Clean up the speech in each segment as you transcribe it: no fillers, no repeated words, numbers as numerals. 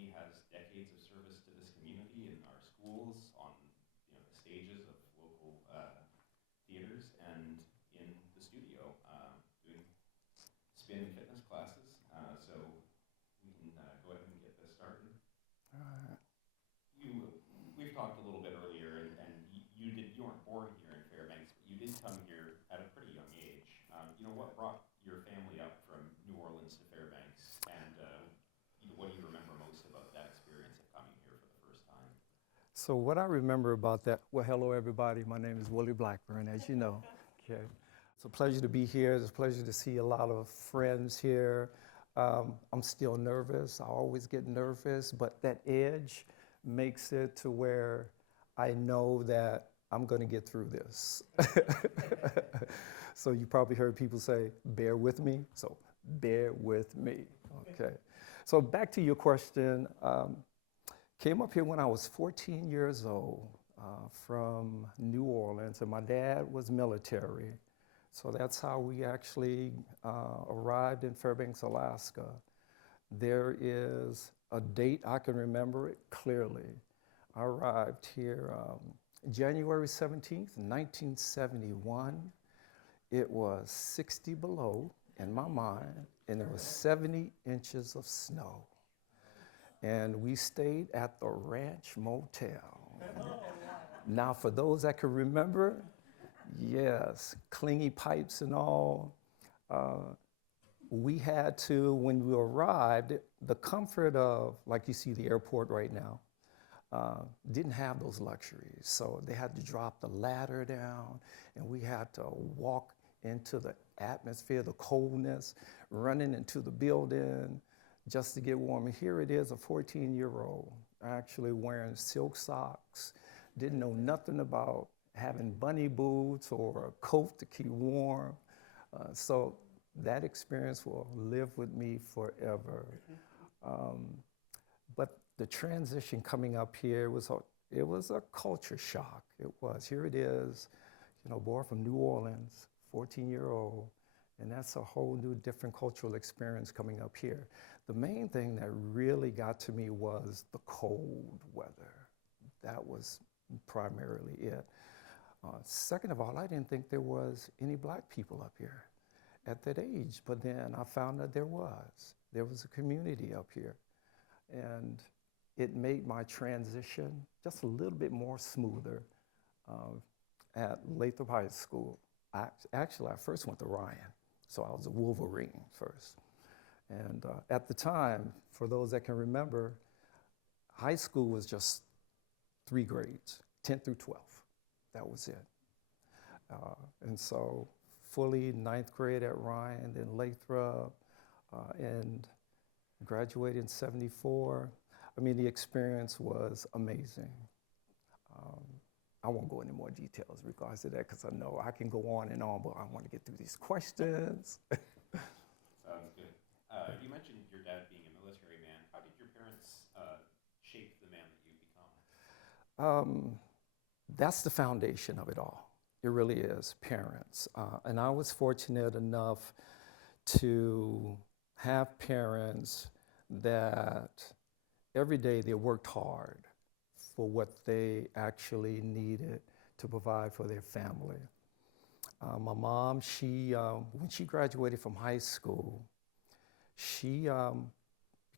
me has decades of service to this community in our schools, on the stages of local theaters, and in the studio doing spin and fitness classes. So we can go ahead and get this started. We've talked a little bit earlier, and you weren't born here in Fairbanks, but you did come here at a pretty young age. What brought your family up from New Orleans to Fairbanks, and what do you remember most about that experience of coming here for the first time? So what I remember about that, well, hello everybody, my name is Willie Blackburn, as you know. Okay. It's a pleasure to be here. It's a pleasure to see a lot of friends here. I'm still nervous. I always get nervous, but that edge makes it to where I know that I'm going to get through this. So you probably heard people say, bear with me. So bear with me. Okay. So back to your question. Came up here when I was 14 years old from New Orleans, and my dad was military. So that's how we actually arrived in Fairbanks, Alaska. There is a date, I can remember it clearly. I arrived here January 17th, 1971. It was 60 below in my mind, and there was 70 inches of snow. And we stayed at the Ranch Motel. Now, for those that can remember, yes, clingy pipes and all. We had to, when we arrived, the comfort of, like you see the airport right now, didn't have those luxuries. So they had to drop the ladder down, and we had to walk into the atmosphere, the coldness, running into the building just to get warm. And here it is, a 14-year-old, actually wearing silk socks, didn't know nothing about having bunny boots or a coat to keep warm. So that experience will live with me forever. But the transition coming up here it was a culture shock. It was. Here it is, born from New Orleans, 14-year-old, and that's a whole new different cultural experience coming up here. The main thing that really got to me was the cold weather. That was primarily it. Second of all, I didn't think there was any black people up here at that age, but then I found that there was. There was a community up here, and it made my transition just a little bit more smoother at Lathrop High School. Actually, I first went to Raisin, so I was a Wolverine first. And at the time, for those that can remember, high school was just 3 grades, 10th through 12th. That was it. And so fully 9th grade at Raisin, then Lathrop, and graduated in 74. I mean, the experience was amazing. I won't go into more details in regards to that because I know I can go on and on, but I want to get through these questions. Sounds good. You mentioned your dad being a military man. How did your parents shape the man that you become? That's the foundation of it all. It really is, parents. And I was fortunate enough to have parents that every day they worked hard for what they actually needed to provide for their family. My mom, when she graduated from high school, she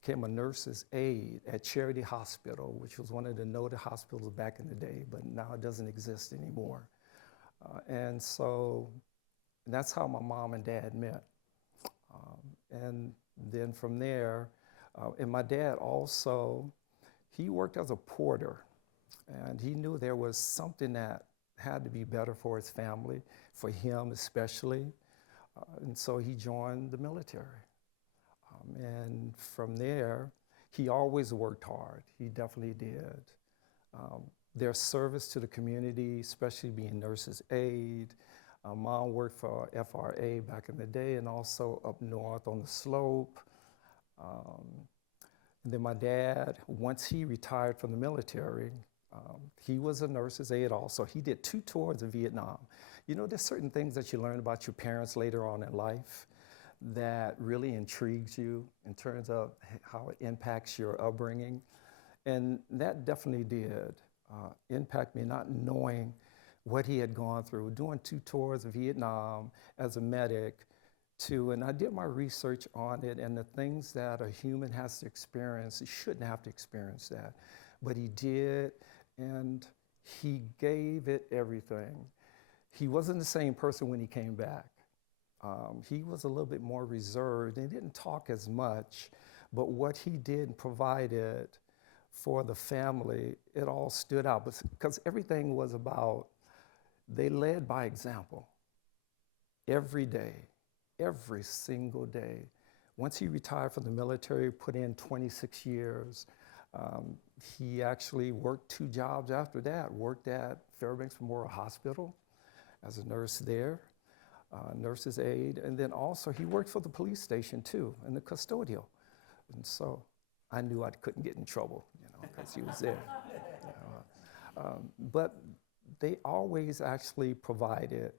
became a nurse's aide at Charity Hospital, which was one of the noted hospitals back in the day, but now it doesn't exist anymore. And so that's how my mom and dad met. And then from there, and my dad also, he worked as a porter, and he knew there was something that had to be better for his family, for him especially. And so he joined the military. And from there, he always worked hard. He definitely did. Their service to the community, especially being nurse's aide. Mom worked for FRA back in the day and also up north on the slope. And then my dad, once he retired from the military, he was a nurse's aide also. He did 2 tours of Vietnam. There's certain things that you learn about your parents later on in life that really intrigues you in terms of how it impacts your upbringing. And that definitely did impact me, not knowing what he had gone through, doing 2 tours of Vietnam as a medic, and I did my research on it, and the things that a human has to experience, he shouldn't have to experience that. But he did, and he gave it everything. He wasn't the same person when he came back. He was a little bit more reserved and didn't talk as much, but what he did and provided for the family, it all stood out, because everything was about, they led by example every day, every single day. Once he retired from the military, put in 26 years. He actually worked 2 jobs after that, worked at Fairbanks Memorial Hospital as a nurse there, nurse's aide, and then also he worked for the police station too, in the custodial. And so I knew I couldn't get in trouble, because he was there. But they always actually provided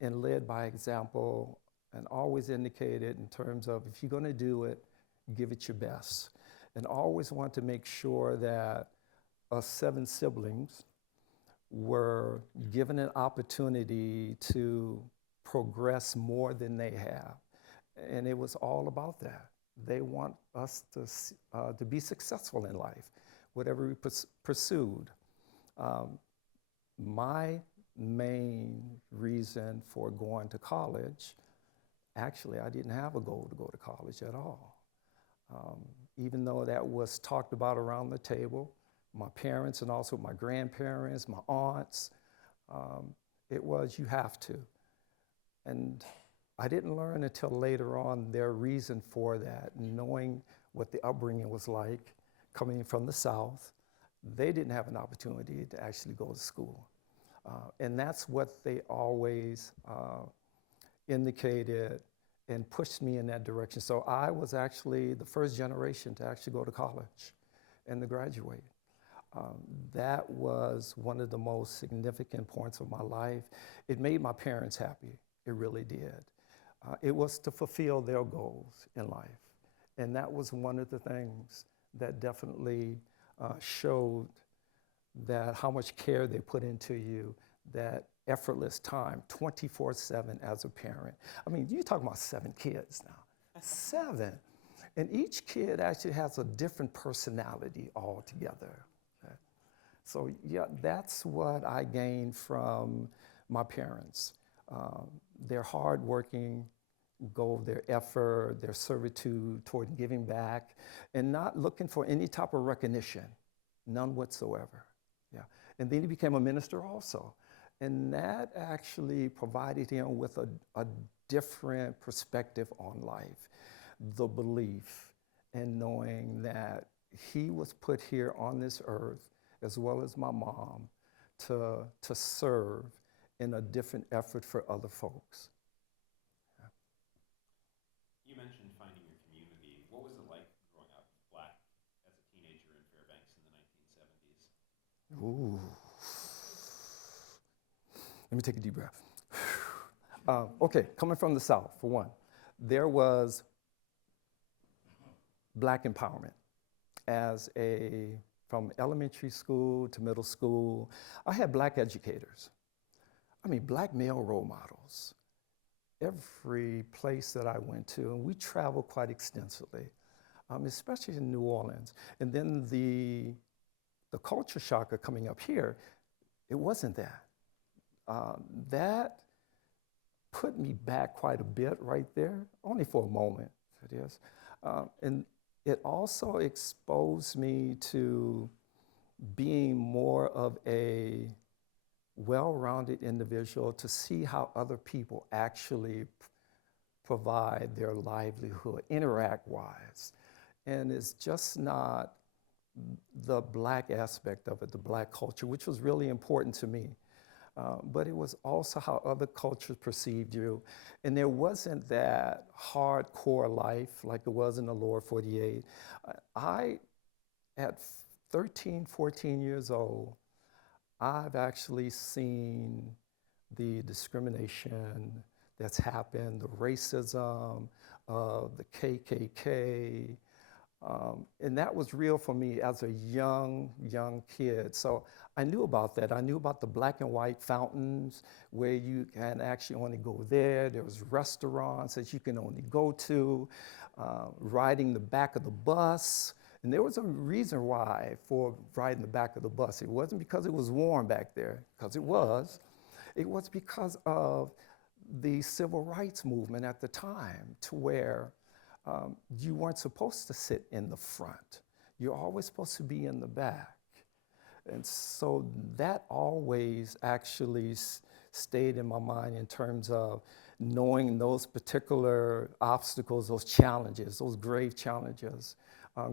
and led by example, and always indicated in terms of, if you're going to do it, give it your best. And always want to make sure that us 7 siblings were given an opportunity to progress more than they have. And it was all about that. They want us to be successful in life, whatever we pursued. My main reason for going to college, actually, I didn't have a goal to go to college at all. Even though that was talked about around the table, my parents and also my grandparents, my aunts, it was, you have to. And I didn't learn until later on their reason for that, knowing what the upbringing was like, coming from the South. They didn't have an opportunity to actually go to school. And that's what they always indicated and pushed me in that direction. So I was actually the first generation to actually go to college and to graduate. That was one of the most significant points of my life. It made my parents happy. It really did. It was to fulfill their goals in life. And that was one of the things that definitely showed that how much care they put into you, that effortless time, 24/7 as a parent. I mean, you're talking about 7 kids now, 7. And each kid actually has a different personality altogether. Okay? So yeah, that's what I gained from my parents. Their hardworking goal, their effort, their servitude toward giving back, and not looking for any type of recognition, none whatsoever. Yeah. And then he became a minister also. And that actually provided him with a different perspective on life, the belief and knowing that he was put here on this earth, as well as my mom, to serve in a different effort for other folks. Yeah. You mentioned finding your community. What was it like growing up Black as a teenager in Fairbanks in the 1970s? Ooh. Let me take a deep breath. Okay, coming from the South, for one, there was Black empowerment from elementary school to middle school. I had Black educators. I mean, Black male role models. Every place that I went to, and we traveled quite extensively, especially in New Orleans. And then the culture shock of coming up here, it wasn't that. That put me back quite a bit right there, only for a moment, it is. And it also exposed me to being more of a well-rounded individual, to see how other people actually provide their livelihood, interact-wise. And it's just not the Black aspect of it, the Black culture, which was really important to me. But it was also how other cultures perceived you. And there wasn't that hardcore life like it was in the lower 48. At 13, 14 years old, I've actually seen the discrimination that's happened, the racism, the KKK, and that was real for me as a young kid. So I knew about that. I knew about the black and white fountains where you can actually only go there. There was restaurants that you can only go to, riding the back of the bus. And there was a reason why for riding the back of the bus. It wasn't because it was warm back there, because it was. It was because of the civil rights movement at the time, to where you weren't supposed to sit in the front. You're always supposed to be in the back. And so that always actually stayed in my mind in terms of knowing those particular obstacles, those challenges, those grave challenges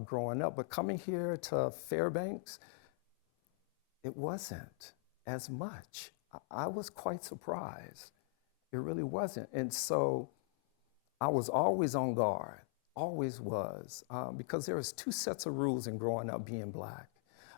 growing up. But coming here to Fairbanks, it wasn't as much. I was quite surprised. It really wasn't. And so I was always on guard, always was, because there was two sets of rules in growing up being black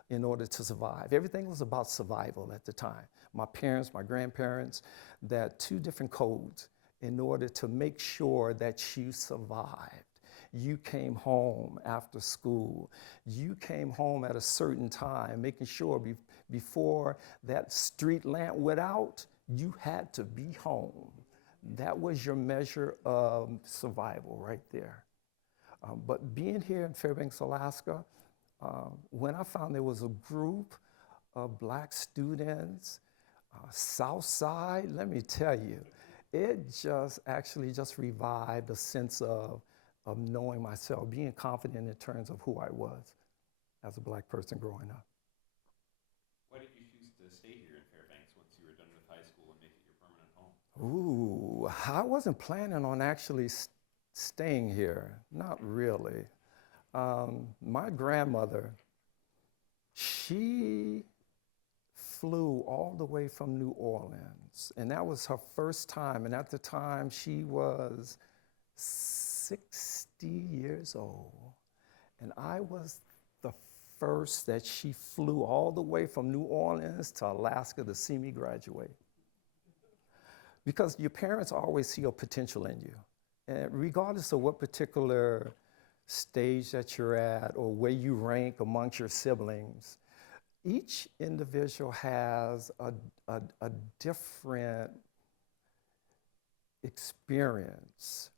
in order to survive. Everything was about survival at the time. My parents, my grandparents, that two different codes in order to make sure that you survived. You came home after school. You came home at a certain time, making sure before that street lamp went out, you had to be home. That was your measure of survival right there. But being here in Fairbanks, Alaska, when I found there was a group of black students, South Side, let me tell you, it just actually just revived a sense of knowing myself, being confident in terms of who I was as a black person growing up. Why did you choose to stay here in Fairbanks once you were done with high school and make it your permanent home? Ooh, I wasn't planning on actually staying here, not really. My grandmother, she flew all the way from New Orleans, and that was her first time, and at the time she was 60 years old, and I was the first that she flew all the way from New Orleans to Alaska to see me graduate. Because your parents always see a potential in you, and regardless of what particular stage that you're at or where you rank amongst your siblings, each individual has a different experience,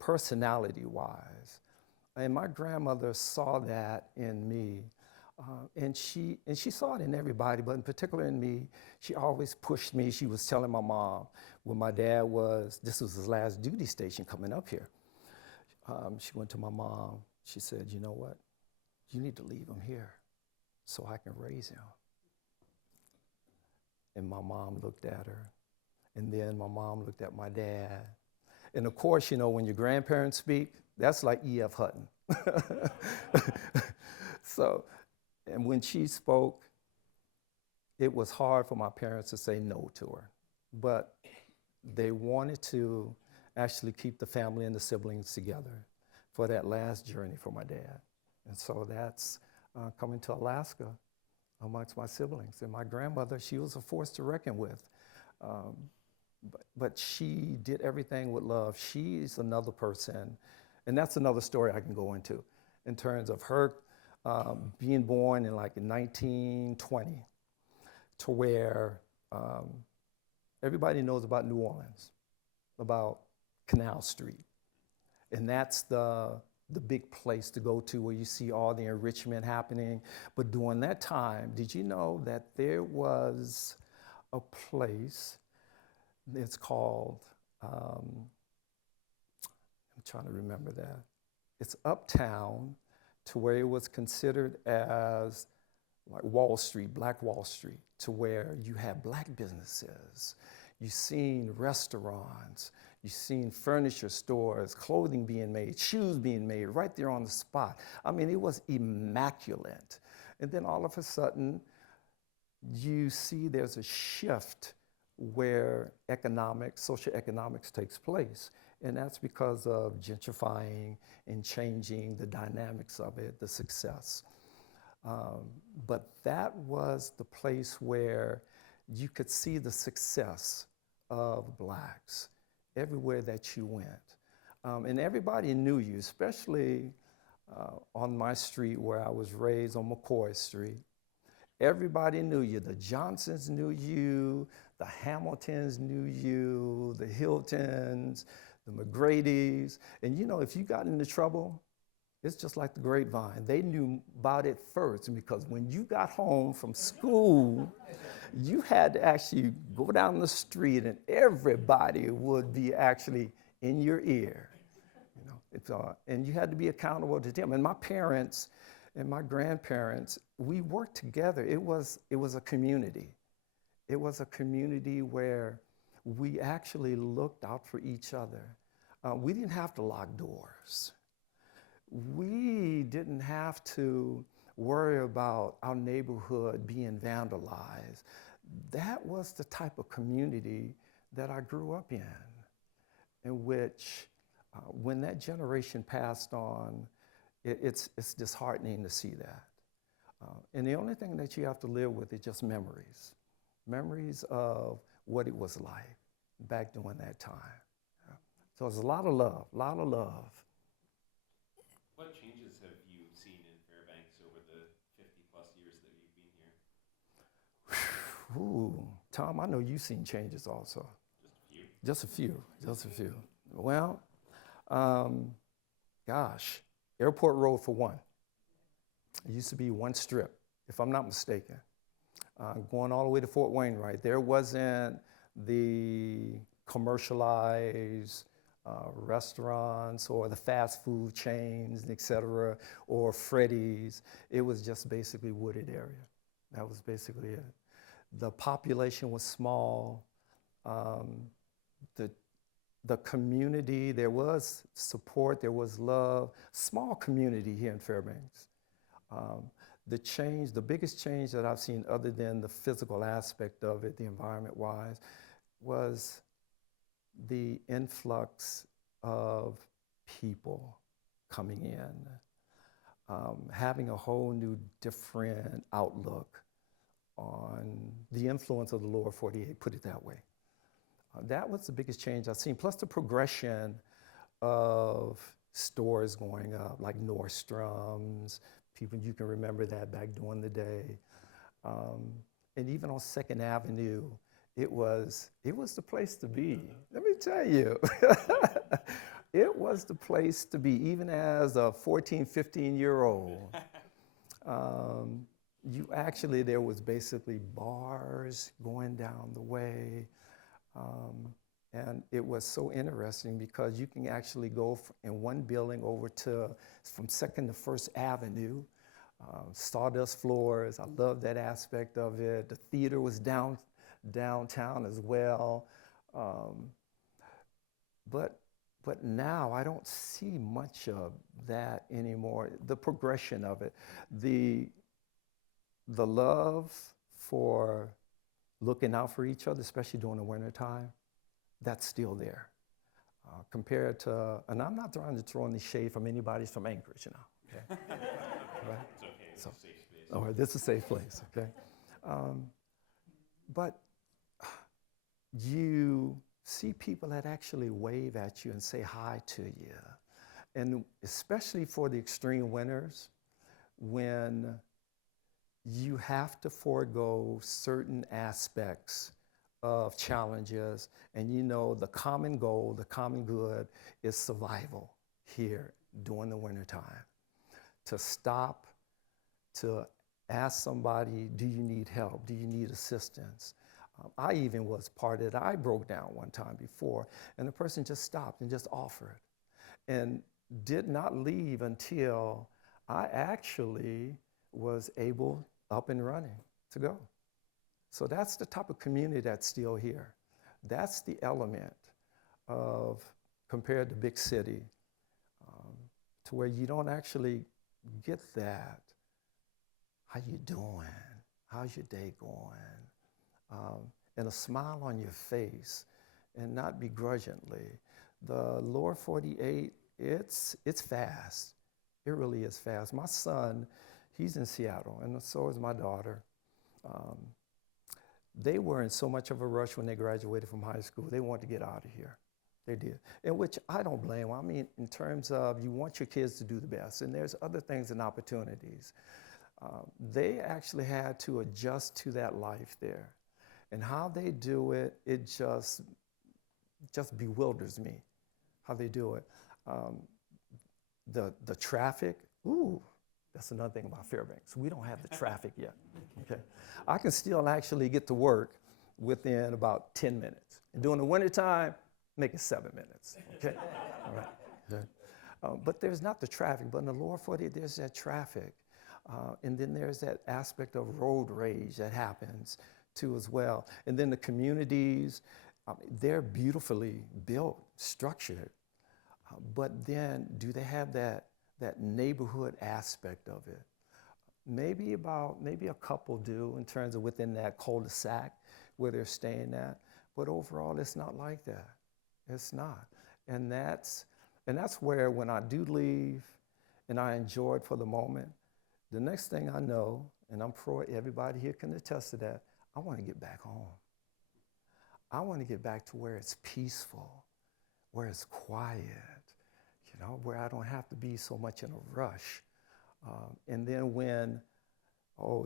personality-wise. And my grandmother saw that in me, and she saw it in everybody, but in particular in me. She always pushed me. She was telling my mom when my dad this was his last duty station coming up here. She went to my mom. She said, "You know what? You need to leave him here so I can raise him." And my mom looked at her, and then my mom looked at my dad. And of course, you know, when your grandparents speak, that's like E.F. Hutton. So, and when she spoke, it was hard for my parents to say no to her. But they wanted to actually keep the family and the siblings together for that last journey for my dad. And so that's coming to Alaska amongst my siblings. And my grandmother, she was a force to reckon with. But she did everything with love. She's another person, and that's another story I can go into in terms of her being born in 1920, to where everybody knows about New Orleans, about Canal Street. And that's the big place to go to where you see all the enrichment happening. But during that time, did you know that there was a place, it's called, I'm trying to remember that. It's uptown, to where it was considered as like Wall Street, Black Wall Street, to where you had black businesses. You've seen restaurants, you've seen furniture stores, clothing being made, shoes being made right there on the spot. I mean, it was immaculate. And then all of a sudden, you see there's a shift where social economics takes place. And that's because of gentrifying and changing the dynamics of it, the success. But that was the place where you could see the success of blacks. everywhere that you went. And everybody knew you, especially on my street where I was raised on McCoy Street. Everybody knew you. The Johnsons knew you, the Hamiltons knew you, the Hiltons, the McGrady's. And you know, if you got into trouble, it's just like the grapevine. They knew about it first, because when you got home from school, you had to actually go down the street and everybody would be actually in your ear. You know, and you had to be accountable to them. And my parents and my grandparents, we worked together. It was a community. It was a community where we actually looked out for each other. We didn't have to lock doors. We didn't have to worry about our neighborhood being vandalized. That was the type of community that I grew up in which when that generation passed on, it's disheartening to see that. And the only thing that you have to live with is just memories of what it was like back during that time. So it's a lot of love. What changes have you seen in Fairbanks over the 50-plus years that you've been here? Ooh, Tom, I know you've seen changes also. Just a few. Just a few. Well, gosh, Airport Road for one. It used to be one strip, if I'm not mistaken. Going all the way to Fort Wainwright, there wasn't the commercialized restaurants or the fast food chains, et cetera, or Freddy's. It was just basically wooded area. That was basically it. The population was small. The community, there was support, there was love. Small community here in Fairbanks. The biggest change that I've seen, other than the physical aspect of it, the environment-wise, was the influx of people coming in, having a whole new different outlook on the influence of the lower 48, put it that way. That was the biggest change I've seen, plus the progression of stores going up, like Nordstrom's. People, you can remember that back during the day. And even on 2nd Avenue, it was the place to be. Let me tell you. It was the place to be, even as a 14, 15-year-old. There was basically bars going down the way. And it was so interesting because you can actually go in one building over from 2nd to 1st Avenue, sawdust floors. I love that aspect of it. The theater was downtown as well. But now I don't see much of that anymore. The progression of it, the love for looking out for each other, especially during the wintertime, that's still there. Compared to, and I'm not trying to throw any shade from anybody from Anchorage, okay? Right? It's okay, it's a safe space. All right, this is a safe place, okay? But you see people that actually wave at you and say hi to you. And especially for the extreme winters, when you have to forego certain aspects of challenges, and you know the common goal, the common good is survival here during the wintertime. To stop, to ask somebody, do you need help? Do you need assistance? I even was part of it. I broke down one time before, and the person just stopped and just offered, and did not leave until I actually was able, up and running, to go. So that's the type of community that's still here. That's the element of, compared to big city, to where you don't actually get that. How you doing? How's your day going? And a smile on your face, and not begrudgingly. The lower 48, it's fast. It really is fast. My son, he's in Seattle, and so is my daughter. They were in so much of a rush when they graduated from high school. They wanted to get out of here. They did, in which I don't blame them. I mean, in terms of you want your kids to do the best, and there's other things and opportunities. They actually had to adjust to that life there. And how they do it, it just bewilders me, how they do it. The traffic, ooh, that's another thing about Fairbanks. We don't have the traffic yet, okay? I can still actually get to work within about 10 minutes. And during the wintertime, make it 7 minutes, okay? All right, good. But there's not the traffic, but in the lower 40, there's that traffic. And then there's that aspect of road rage that happens too as well. And then the communities, they're beautifully built, structured. But then do they have that neighborhood aspect of it? Maybe a couple do in terms of within that cul-de-sac where they're staying at. But overall, it's not like that. It's not. And that's where when I do leave and I enjoy it for the moment, the next thing I know, and I'm sure everybody here can attest to that, I want to get back home. I want to get back to where it's peaceful, where it's quiet, where I don't have to be so much in a rush. And then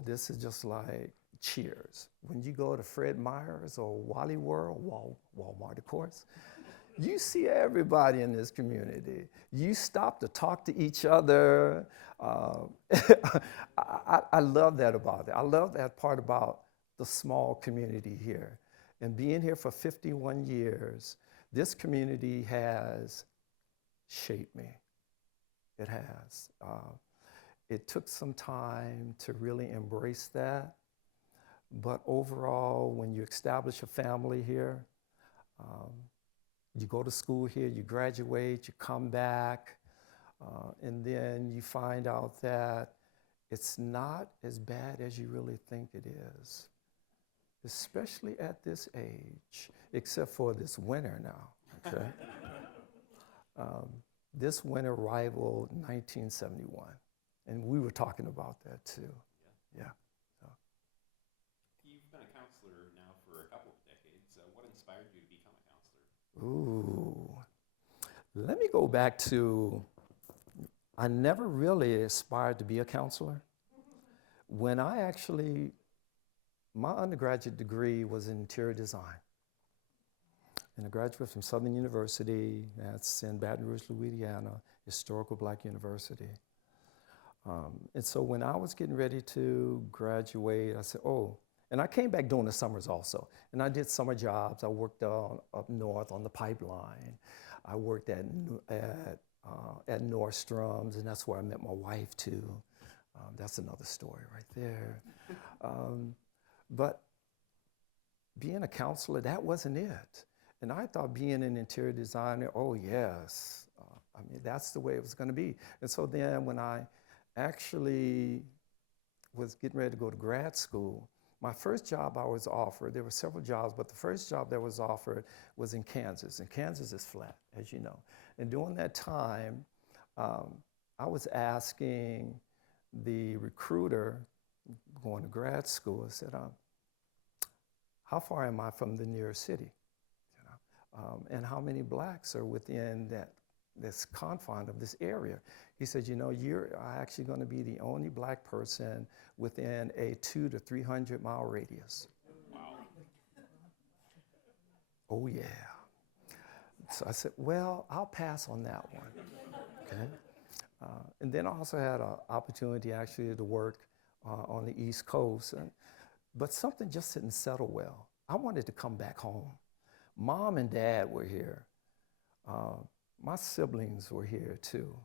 this is just like Cheers. When you go to Fred Meyer's or Wally World, Walmart, of course, you see everybody in this community. You stop to talk to each other. I love that about it. I love that part about the small community here. And being here for 51 years, this community has shaped me. It has. It took some time to really embrace that. But overall, when you establish a family here, you go to school here, you graduate, you come back, and then you find out that it's not as bad as you really think it is, especially at this age, except for this winter now, okay? This winter rivaled 1971, and we were talking about that too, yeah. You've been a counselor now for a couple of decades. What inspired you to become a counselor? Ooh, let me go back to, I never really aspired to be a counselor. When my undergraduate degree was in interior design. And I graduated from Southern University, that's in Baton Rouge, Louisiana, historical Black university. And so when I was getting ready to graduate, I said, and I came back during the summers also. And I did summer jobs. I worked up north on the pipeline. I worked at Nordstrom's, and that's where I met my wife too. That's another story right there. But being a counselor, that wasn't it. And I thought being an interior designer, yes, that's the way it was going to be. And so then when I actually was getting ready to go to grad school, my first job I was offered, there were several jobs, but the first job that was offered was in Kansas. And Kansas is flat, as you know. And during that time, I was asking the recruiter going to grad school, I said, how far am I from the nearest city? And how many blacks are within this confine of this area? He said, you're actually going to be the only black person within a 200 to 300 mile radius. Wow. Oh, yeah. So I said, well, I'll pass on that one, okay? And then I also had an opportunity actually to work on the East Coast, but something just didn't settle well. I wanted to come back home. Mom and Dad were here. My siblings were here too,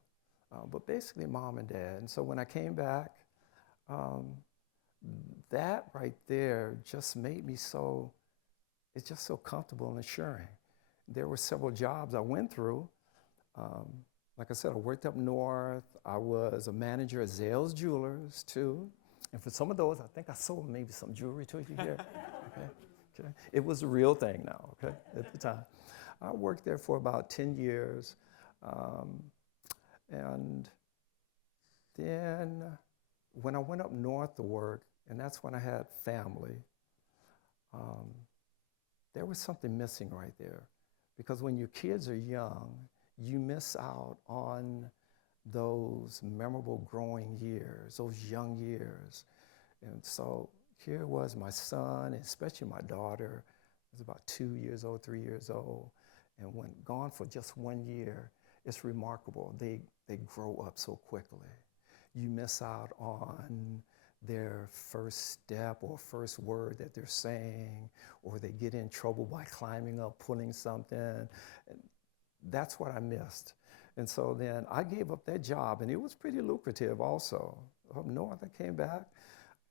but basically Mom and Dad. And so when I came back, that right there just made me it's just so comfortable and assuring. There were several jobs I went through. Like I said, I worked up north. I was a manager at Zales Jewelers too. And for some of those, I think I sold maybe some jewelry to you here. Okay. It was a real thing now, okay, at the time. I worked there for about 10 years. And then when I went up north to work, and that's when I had family, there was something missing right there. because when your kids are young, you miss out on those memorable growing years, those young years. And so here was my son, especially my daughter, was about 2 years old, 3 years old, and when gone for just 1 year, it's remarkable. They grow up so quickly. You miss out on their first step or first word that they're saying, or they get in trouble by climbing up, pulling something. And that's what I missed. And so then I gave up that job, and it was pretty lucrative also. Up north, I came back,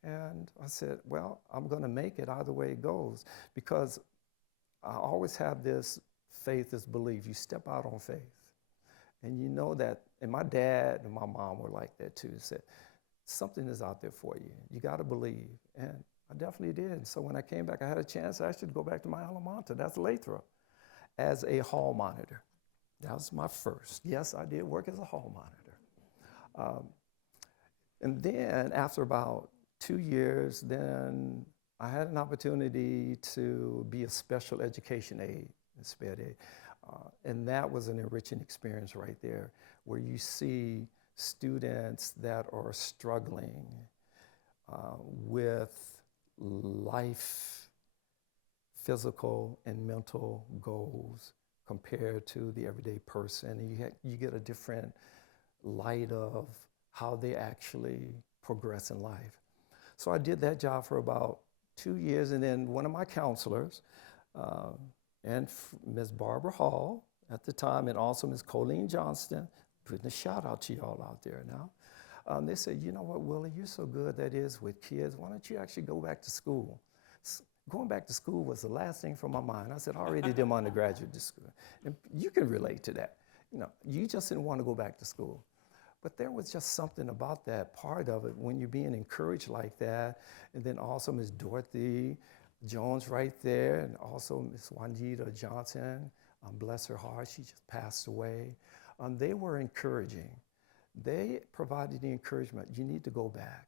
and I said, well, I'm going to make it either way it goes, because I always have this faith, this belief. You step out on faith. And you know that, and my dad and my mom were like that too, said, something is out there for you. You got to believe. And I definitely did. So when I came back, I had a chance actually to go back to my alma mater, that's Lathrop, as a hall monitor. That was my first. Yes, I did work as a hall monitor. And then after about 2 years, then I had an opportunity to be a special education aide, SPED aide. And that was an enriching experience right there, where you see students that are struggling with life, physical and mental goals compared to the everyday person. And you get a different light of how they actually progress in life. So I did that job for about 2 years, and then one of my counselors, and Ms. Barbara Hall at the time, and also Ms. Colleen Johnston, putting a shout out to y'all out there now. They said, you know what, Willie, you're so good that is with kids. Why don't you actually go back to school? Going back to school was the last thing from my mind. I said, I already did my undergraduate school. And you can relate to that. You know, you just didn't want to go back to school. But there was just something about that part of it when you're being encouraged like that. And then also Ms. Dorothy Jones right there, and also Ms. Juanita Johnson, bless her heart, she just passed away. They were encouraging. They provided the encouragement, you need to go back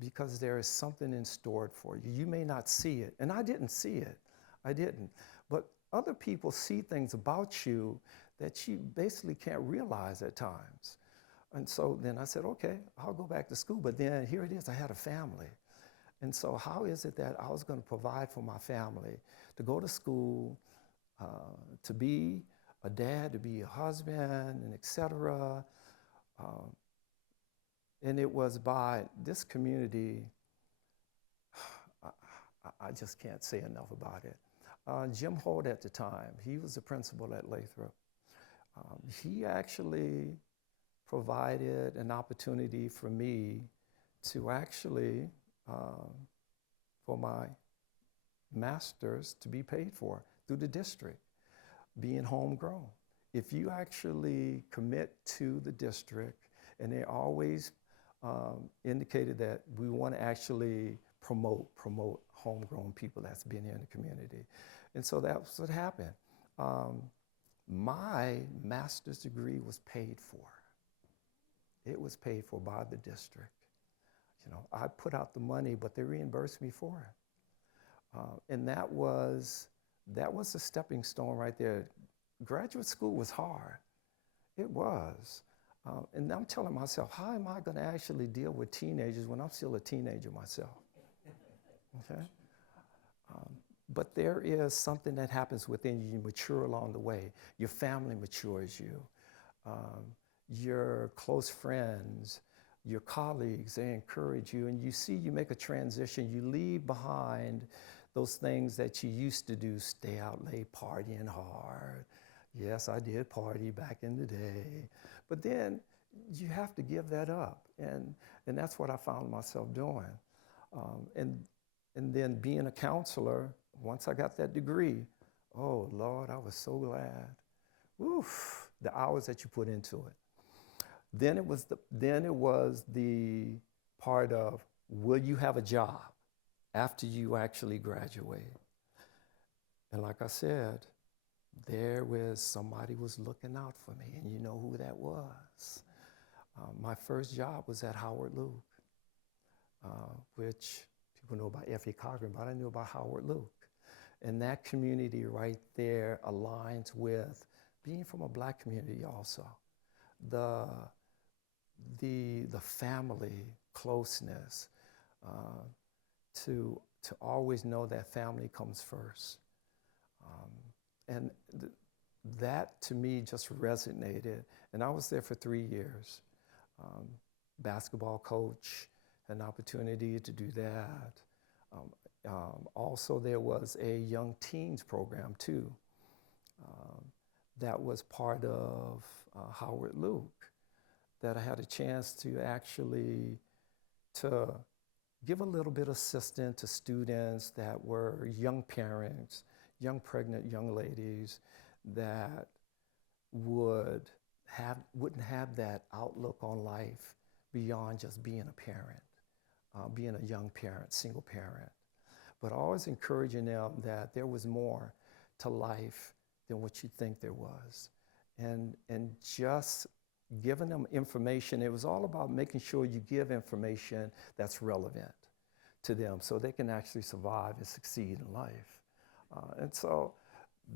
because there is something in store for you. You may not see it, and I didn't see it, I didn't. But other people see things about you that you basically can't realize at times. And so then I said, okay, I'll go back to school, but then here it is, I had a family. And so how is it that I was going to provide for my family, to go to school, to be a dad, to be a husband, and et cetera. And it was by this community, I just can't say enough about it. Jim Holt at the time, he was the principal at Lathrop. He actually provided an opportunity for me to actually, for my master's to be paid for through the district, being homegrown. If you actually commit to the district, and they always indicated that we want to actually promote homegrown people that's been here in the community. And so that's what happened. My master's degree was paid for. It was paid for by the district. You know, I put out the money, but they reimbursed me for it. And that was a stepping stone right there. Graduate school was hard. It was. And I'm telling myself, how am I going to actually deal with teenagers when I'm still a teenager myself? Okay? But there is something that happens within you. You mature along the way. Your family matures you. Your close friends, your colleagues, they encourage you, and you see you make a transition. You leave behind those things that you used to do, stay out late, partying hard. Yes, I did party back in the day. But then you have to give that up, and that's what I found myself doing. And then being a counselor, once I got that degree, oh, Lord, I was so glad. Oof, the hours that you put into it. Then it was the part of, will you have a job after you actually graduate? And like I said, there was somebody was looking out for me, and you know who that was. My first job was at Howard Luke, which people know about F.E. Cochran, but I knew about Howard Luke. And that community right there aligns with being from a Black community also. The family closeness, to always know that family comes first. And that to me just resonated. And I was there for 3 years. Basketball coach, an opportunity to do that. Also, there was a young teens program too. That was part of Howard Luke, that I had a chance to actually to give a little bit of assistance to students that were young parents, young pregnant young ladies that wouldn't have that outlook on life beyond just being a parent, being a young parent, single parent. But always encouraging them that there was more to life than what you think there was. And just giving them information. It was all about making sure you give information that's relevant to them so they can actually survive and succeed in life. And so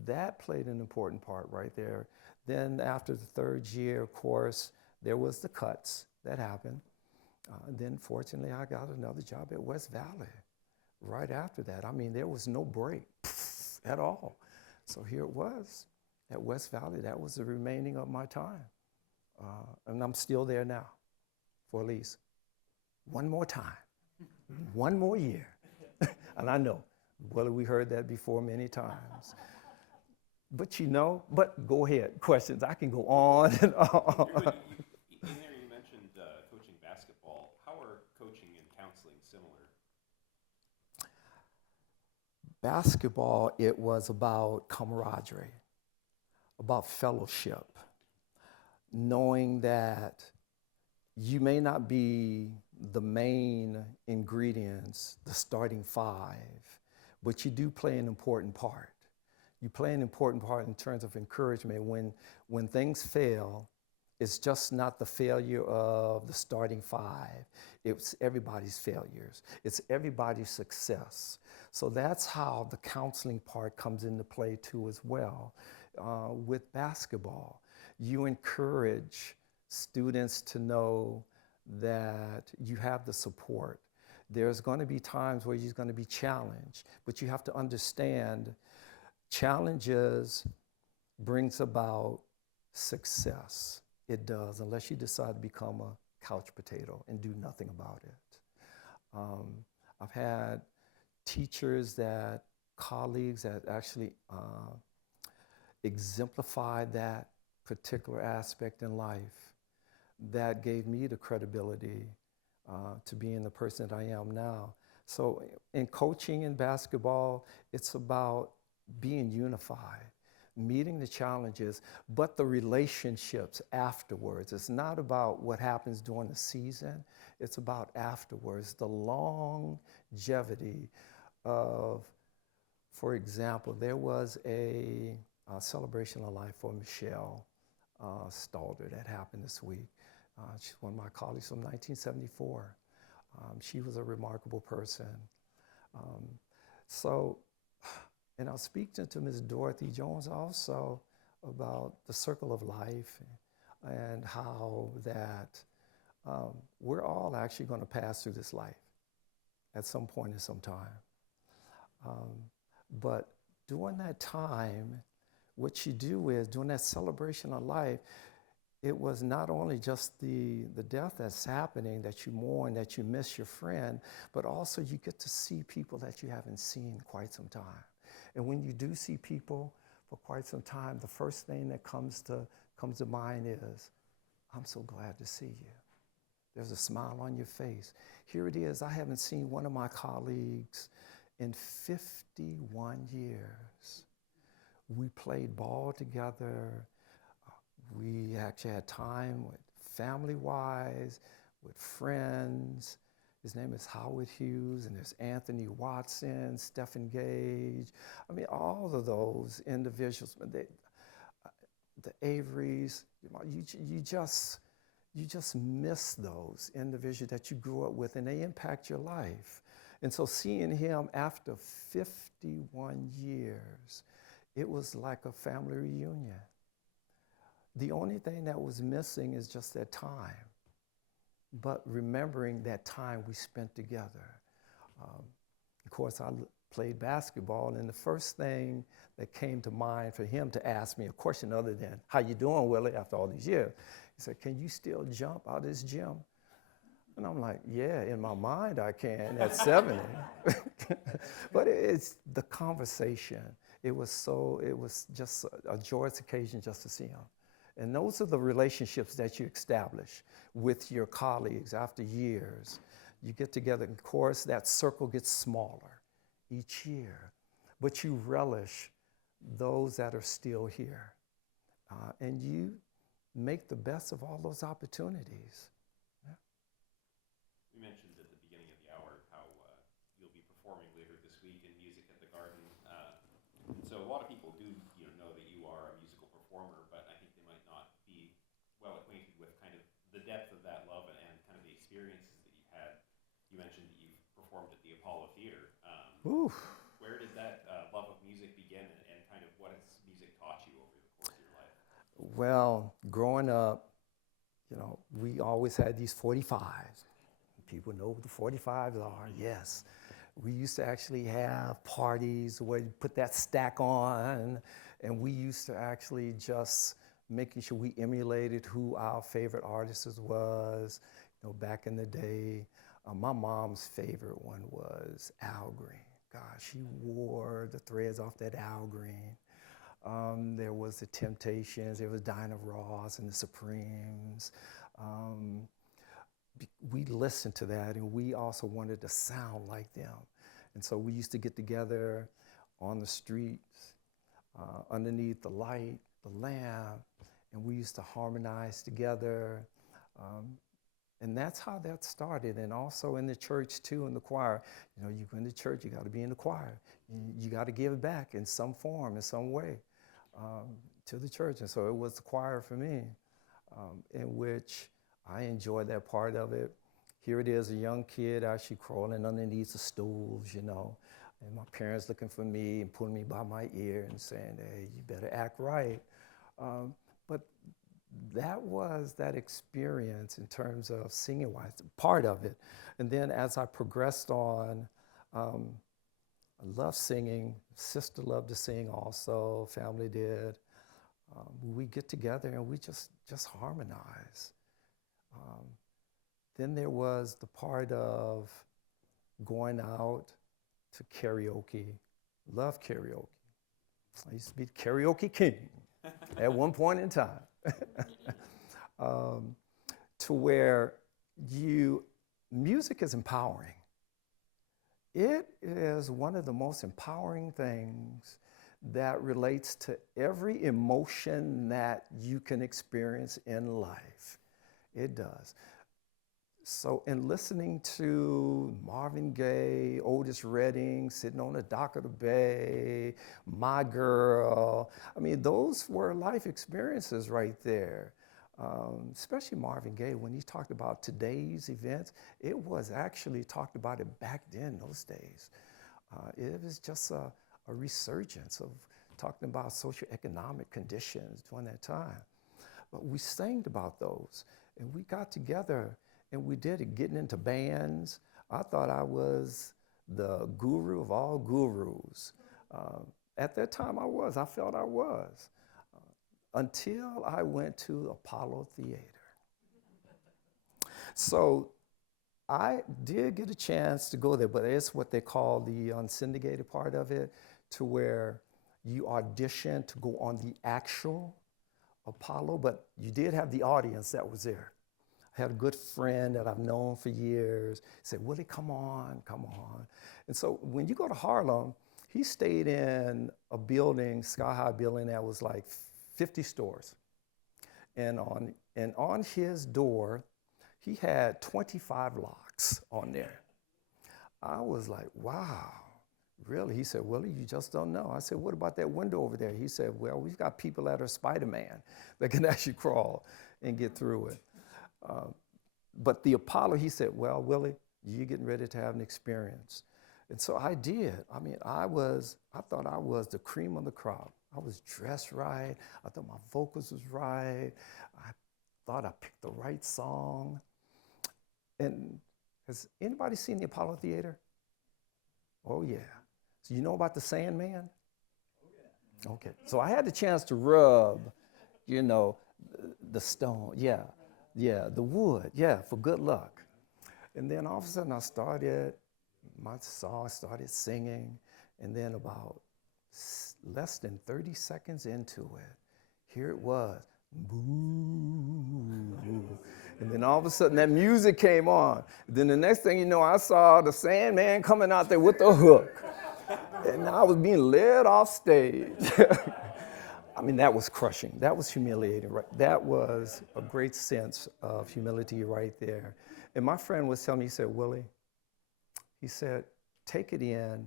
that played an important part right there. Then after the 3rd year, of course, there was the cuts that happened. And then fortunately, I got another job at West Valley right after that. I mean, there was no break at all. So here it was at West Valley. That was the remaining of my time. And I'm still there now for at least one more time, one more year. And I know, well, we heard that before many times. But go ahead, questions. I can go on and on. In there you mentioned coaching basketball. How are coaching and counseling similar? Basketball, it was about camaraderie, about fellowship, knowing that you may not be the main ingredients, the starting 5, but you do play an important part. You play an important part in terms of encouragement. When things fail, it's just not the failure of the starting 5. It's everybody's failures. It's everybody's success. So that's how the counseling part comes into play too as well. With basketball, you encourage students to know that you have the support. There's going to be times where you're going to be challenged, but you have to understand challenges brings about success. It does, unless you decide to become a couch potato and do nothing about it. I've had teachers colleagues that actually exemplified that particular aspect in life that gave me the credibility to being the person that I am now. So in coaching in basketball, it's about being unified, meeting the challenges, but the relationships afterwards. It's not about what happens during the season, it's about afterwards, the longevity of, for example, there was a celebration of life for Michelle Stalder that happened this week. She's one of my colleagues from 1974. She was a remarkable person. And I'll speak to Ms. Dorothy Jones also about the circle of life and how that we're all actually going to pass through this life at some point in some time. But during that time, what you do is, during that celebration of life, it was not only just the death that's happening, that you mourn, that you miss your friend, but also you get to see people that you haven't seen in quite some time. And when you do see people for quite some time, the first thing that comes to mind is, I'm so glad to see you. There's a smile on your face. Here it is, I haven't seen one of my colleagues in 51 years. We played ball together. We actually had time with family-wise, with friends. His name is Howard Hughes, and there's Anthony Watson, Stephen Gage. I mean, all of those individuals, the Averys, you just miss those individuals that you grew up with, and they impact your life. And so seeing him after 51 years, it was like a family reunion. The only thing that was missing is just that time, but remembering that time we spent together. Of course, I played basketball, and the first thing that came to mind for him to ask me a question other than, "How you doing, Willie," after all these years, he said, "Can you still jump out of this gym?" And I'm like, "Yeah, in my mind I can at 70." But it's the conversation. It was just a joyous occasion just to see him. And those are the relationships that you establish with your colleagues after years. You get together, and of course, that circle gets smaller each year, but you relish those that are still here. And you make the best of all those opportunities. Yeah. We mentioned at the beginning of the hour how you'll be performing later this week in Music at the Garden. And so a lot of people do know that you are a musical performer, but I think they might not be well acquainted with kind of the depth of that love and kind of the experiences that you've had. You mentioned that you've performed at the Apollo Theater. Oof. Where did that love of music begin, and kind of what has music taught you over the course of your life? Well, growing up, we always had these 45s. People know what the 45s are, yes. We used to actually have parties where you put that stack on, and we used to actually just making sure we emulated who our favorite artist was. Back in the day, my mom's favorite one was Al Green. Gosh, she wore the threads off that Al Green. There was the Temptations, there was Diana Ross and the Supremes. We listened to that, and we also wanted to sound like them. And so we used to get together on the streets, underneath the light, the lamp, and we used to harmonize together. And that's how that started. And also in the church too, in the choir. You go into church, you got to be in the choir. You got to give back in some form, in some way, to the church. And so it was the choir for me, in which I enjoyed that part of it. Here it is, a young kid actually crawling underneath the stools, and my parents looking for me and pulling me by my ear and saying, "Hey, you better act right." But that was that experience in terms of singing-wise, part of it. And then as I progressed on, I loved singing. Sister loved to sing also, family did. We get together and we just harmonize. Then there was the part of going out to karaoke. Love karaoke. I used to be the karaoke king at one point in time. To where music is empowering. It is one of the most empowering things that relates to every emotion that you can experience in life. It does. So in listening to Marvin Gaye, Otis Redding, Sitting on the Dock of the Bay, My Girl, those were life experiences right there. Especially Marvin Gaye, when he talked about today's events, it was actually talked about it back then, those days. It was just a resurgence of talking about socioeconomic conditions during that time. But we sang about those, and we got together, and we did it, getting into bands. I thought I was the guru of all gurus. At that time, I felt I was. Until I went to Apollo Theater. So I did get a chance to go there, but it's what they call the unsyndicated part of it, to where you audition to go on the actual Apollo, but you did have the audience that was there. I had a good friend that I've known for years. He said, "Willie, come on, come on." And so when you go to Harlem, he stayed in a building, sky-high building that was like 50 stores. And on his door, he had 25 locks on there. I was like, wow, really? He said, "Willie, you just don't know." I said, "What about that window over there?" He said, "Well, we've got people that are Spider-Man that can actually crawl and get through it." But the Apollo, he said, "Well, Willie, you're getting ready to have an experience. And so I did. I mean, I thought I was the cream of the crop. I was dressed right. I thought my vocals was right. I thought I picked the right song. And has anybody seen the Apollo Theater? Oh, yeah. So you know about the Sandman? Okay. So I had the chance to rub, you know, the stone. Yeah. Yeah, the wood. Yeah, for good luck. And then all of a sudden I started singing. And then about less than 30 seconds into it, here it was. Boo. And then all of a sudden that music came on. Then the next thing you know, I saw the Sandman coming out there with the hook. And I was being led off stage. I mean, that was crushing. That was humiliating. Right? That was a great sense of humility right there. And my friend was telling me, he said, Willie, he said, take it in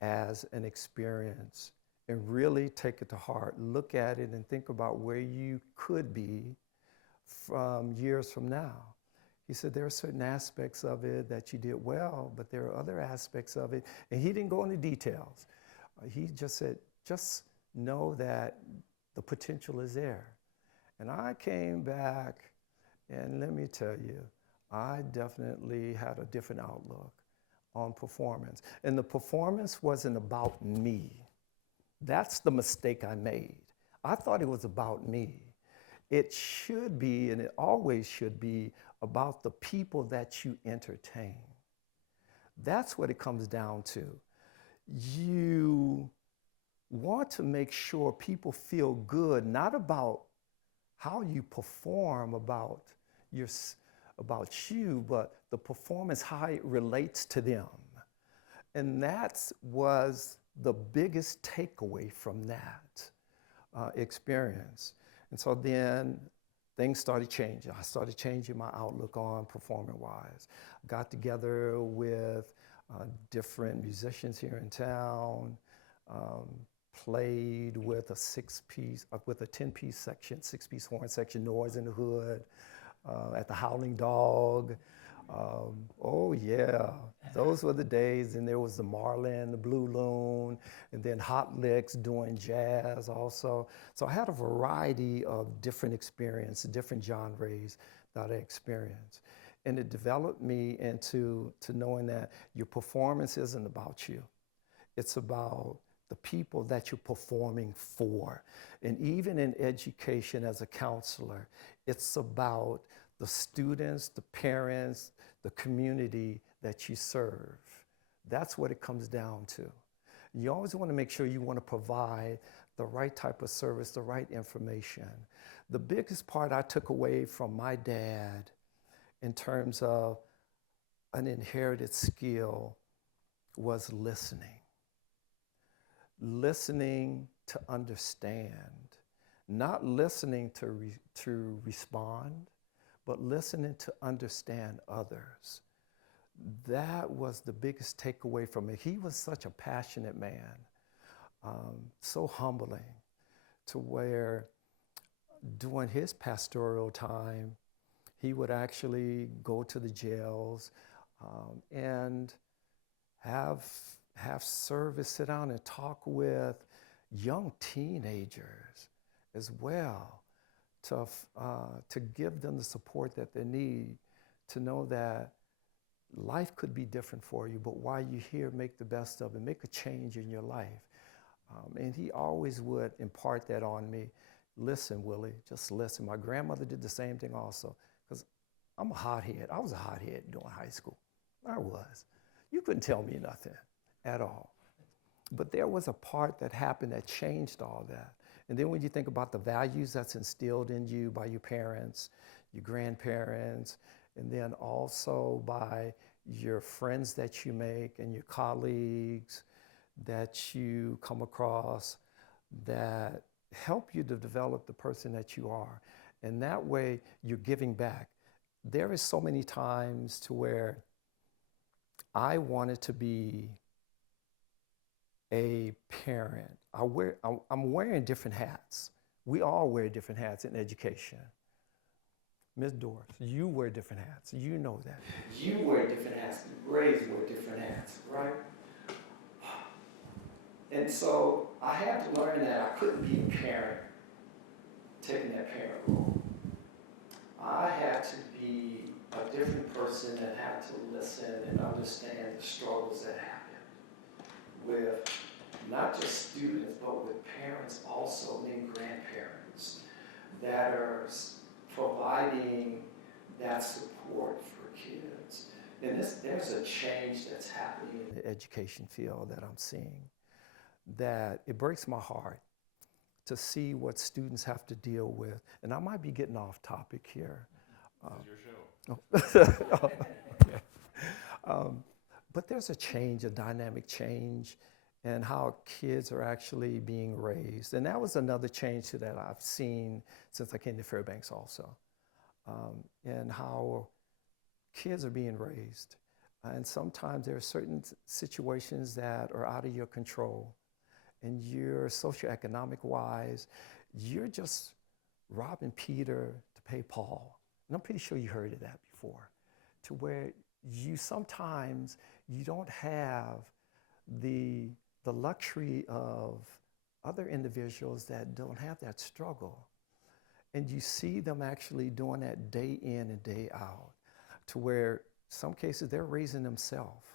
as an experience and really take it to heart. Look at it and think about where you could be from years from now. He said, there are certain aspects of it that you did well, but there are other aspects of it. And he didn't go into details. He just said, just know that the potential is there. And I came back, and let me tell you, I definitely had a different outlook on performance. And the performance wasn't about me. That's the mistake I made. I thought it was about me. It should be, and it always should be, about the people that you entertain. That's what it comes down to. You want to make sure people feel good, not about how you perform, about you, but the performance, how it relates to them. And that was the biggest takeaway from that experience. And so then things started changing. I started changing my outlook on performing-wise. Got together with different musicians here in town, played with a 10-piece section, 6-piece horn section, Noise in the Hood, at the Howling Dog. Oh yeah, those were the days. And there was the Marlin, the Blue Loon, and then Hot Licks doing jazz also. So I had a variety of different experiences, different genres that I experienced. And it developed me into knowing that your performance isn't about you. It's about the people that you're performing for. And even in education as a counselor, it's about the students, the parents, the community that you serve. That's what it comes down to. You always want to make sure you want to provide the right type of service, the right information. The biggest part I took away from my dad in terms of an inherited skill was listening. Listening to understand, not listening to respond, but listening to understand others. That was the biggest takeaway from it. He was such a passionate man, so humbling, to where during his pastoral time, he would actually go to the jails and have service, sit down and talk with young teenagers as well, to give them the support that they need, to know that life could be different for you, but while you're here, make the best of it, make a change in your life. And he always would impart that on me. Listen, Willie, just listen. My grandmother did the same thing also, because I'm a hothead. I was a hothead during high school. I was. You couldn't tell me nothing at all. But there was a part that happened that changed all that. And then when you think about the values that's instilled in you by your parents, your grandparents, and then also by your friends that you make and your colleagues that you come across that help you to develop the person that you are. And that way you're giving back. There is so many times to where I wanted to be a parent. I'm wearing different hats. We all wear different hats in education. Ms. Doris, you wear different hats. You know that. You wear different hats. Grays wear different hats, right? And so I had to learn that I couldn't be a parent, taking that parent role. I had to be a different person and had to listen and understand the struggles that happen with not just students, but with parents also, and grandparents that are providing that support for kids. And there's a change that's happening in the education field that I'm seeing, that it breaks my heart to see what students have to deal with. And I might be getting off topic here. This is your show. Okay. But there's a change, a dynamic change, in how kids are actually being raised. And that was another change that I've seen since I came to Fairbanks also, and how kids are being raised. And sometimes there are certain situations that are out of your control, and you're socioeconomic wise, you're just robbing Peter to pay Paul. And I'm pretty sure you heard of that before, to where you sometimes you don't have the luxury of other individuals that don't have that struggle. And you see them actually doing that day in and day out, to where some cases they're raising themselves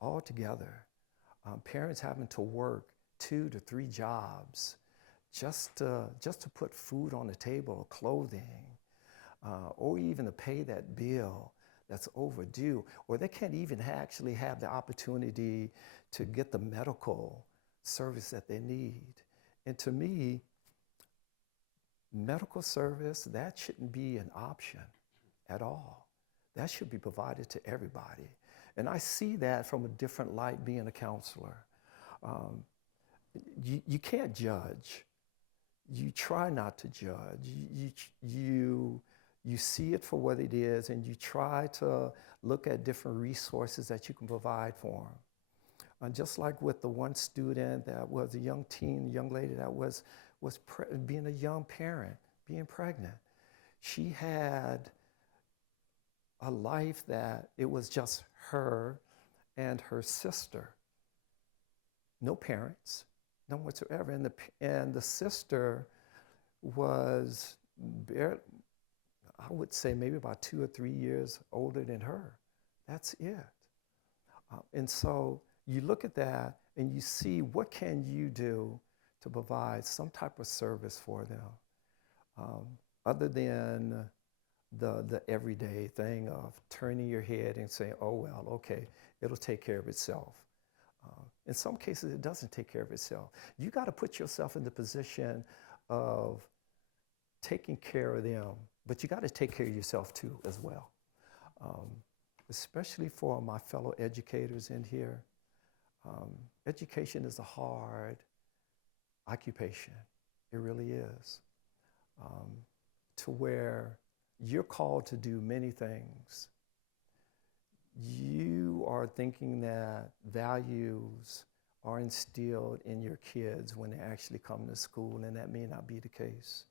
all together. Parents having to work 2 to 3 jobs just to put food on the table, clothing, or even to pay that bill that's overdue, or they can't even actually have the opportunity to get the medical service that they need. And to me, medical service, that shouldn't be an option at all. That should be provided to everybody. And I see that from a different light being a counselor. You can't judge. You try not to judge. You see it for what it is, and you try to look at different resources that you can provide for them. Just like with the one student that was a young lady that was being a young parent, being pregnant. She had a life that it was just her and her sister. No parents, none whatsoever. And the sister was, I would say, maybe about 2 or 3 years older than her. That's it. And so you look at that and you see, what can you do to provide some type of service for them, other than the everyday thing of turning your head and saying, oh, well, okay, it'll take care of itself. In some cases, it doesn't take care of itself. You got to put yourself in the position of taking care of them, but you got to take care of yourself too as well. Especially for my fellow educators in here. Education is a hard occupation. It really is. To where you're called to do many things. You are thinking that values are instilled in your kids when they actually come to school, and that may not be the case.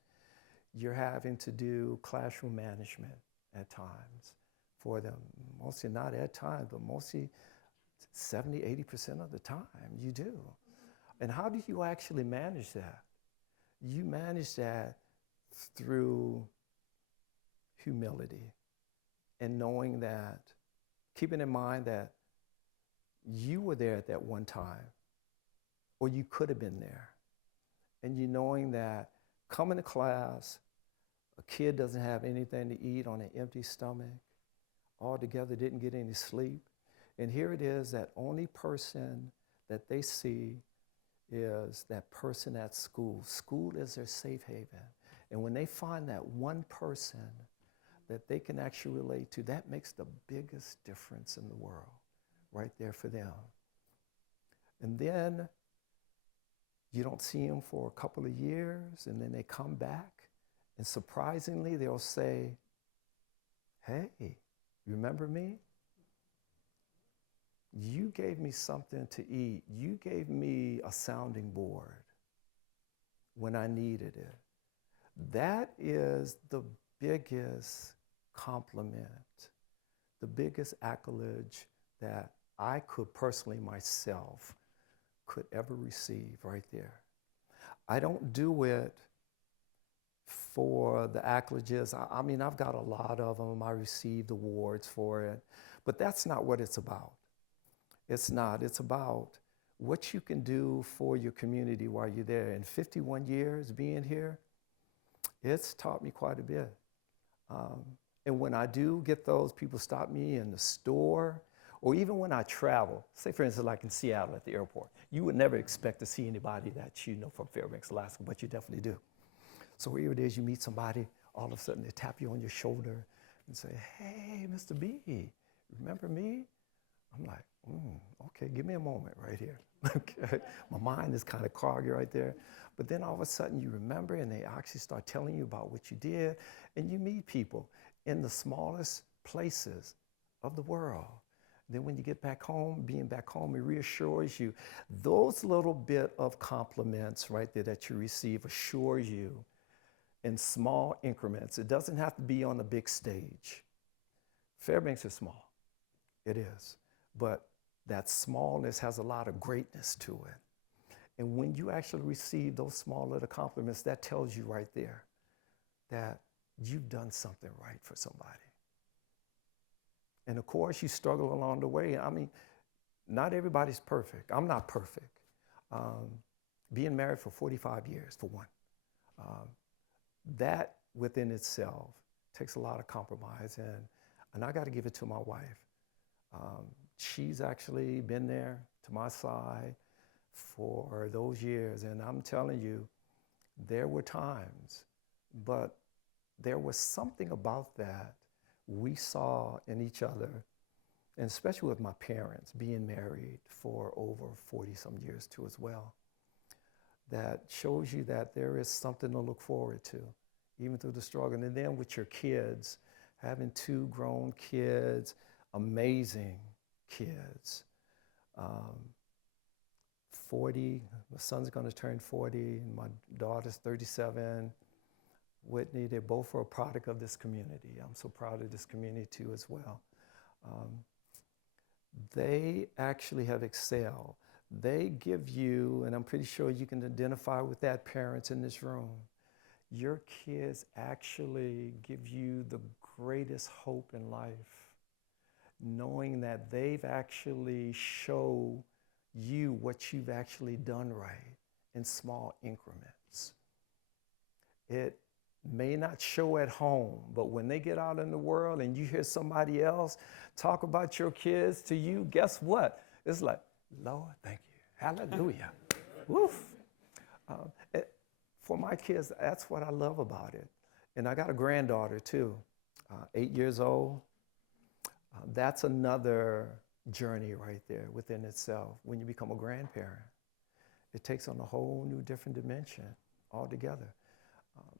You're having to do classroom management at times for them. Mostly not at times, but mostly 70, 80% of the time you do. And how do you actually manage that? You manage that through humility and knowing that, keeping in mind that you were there at that one time, or you could have been there. And you knowing that coming to class, a kid doesn't have anything to eat on an empty stomach, altogether didn't get any sleep. And here it is, that only person that they see is that person at school. School is their safe haven. And when they find that one person that they can actually relate to, that makes the biggest difference in the world, right there for them. And then you don't see them for a couple of years, and then they come back, and surprisingly, they'll say, hey, remember me? You gave me something to eat. You gave me a sounding board when I needed it. That is the biggest compliment, the biggest accolade that I could personally myself could ever receive right there. I don't do it for the accolades. I mean, I've got a lot of them. I received awards for it, but that's not what it's about. It's not. It's about what you can do for your community while you're there. In 51 years being here, it's taught me quite a bit. And when I do get those, people stop me in the store, or even when I travel, say for instance, like in Seattle at the airport, you would never expect to see anybody that you know from Fairbanks, Alaska, but you definitely do. So here it is, you meet somebody, all of a sudden they tap you on your shoulder and say, hey, Mr. B, remember me? I'm like, okay, give me a moment right here. Okay, my mind is kind of coggy right there. But then all of a sudden you remember and they actually start telling you about what you did, and you meet people in the smallest places of the world. Then when you get back home, being back home, it reassures you. Those little bit of compliments right there that you receive assures you in small increments. It doesn't have to be on a big stage. Fairbanks is small, it is. But that smallness has a lot of greatness to it. And when you actually receive those small little compliments, that tells you right there that you've done something right for somebody. And of course, you struggle along the way. I mean, not everybody's perfect. I'm not perfect. Being married for 45 years, for one, that within itself takes a lot of compromise. And I got to give it to my wife. She's actually been there to my side for those years. And I'm telling you, there were times, but there was something about that we saw in each other, and especially with my parents being married for over 40-some years too as well, that shows you that there is something to look forward to, even through the struggle. And then with your kids, having 2 grown kids, amazing kids. 40, my son's gonna turn 40, and my daughter's 37. Whitney, they both are a product of this community. I'm so proud of this community too as well. They actually have excelled. They give you, and I'm pretty sure you can identify with that, parents in this room, your kids actually give you the greatest hope in life, knowing that they've actually shown you what you've actually done right in small increments. It may not show at home, but when they get out in the world and you hear somebody else talk about your kids to you, guess what? It's like, Lord, thank you. Hallelujah. Woof. For my kids, that's what I love about it. And I got a granddaughter too, 8 years old. That's another journey right there within itself. When you become a grandparent, it takes on a whole new different dimension altogether.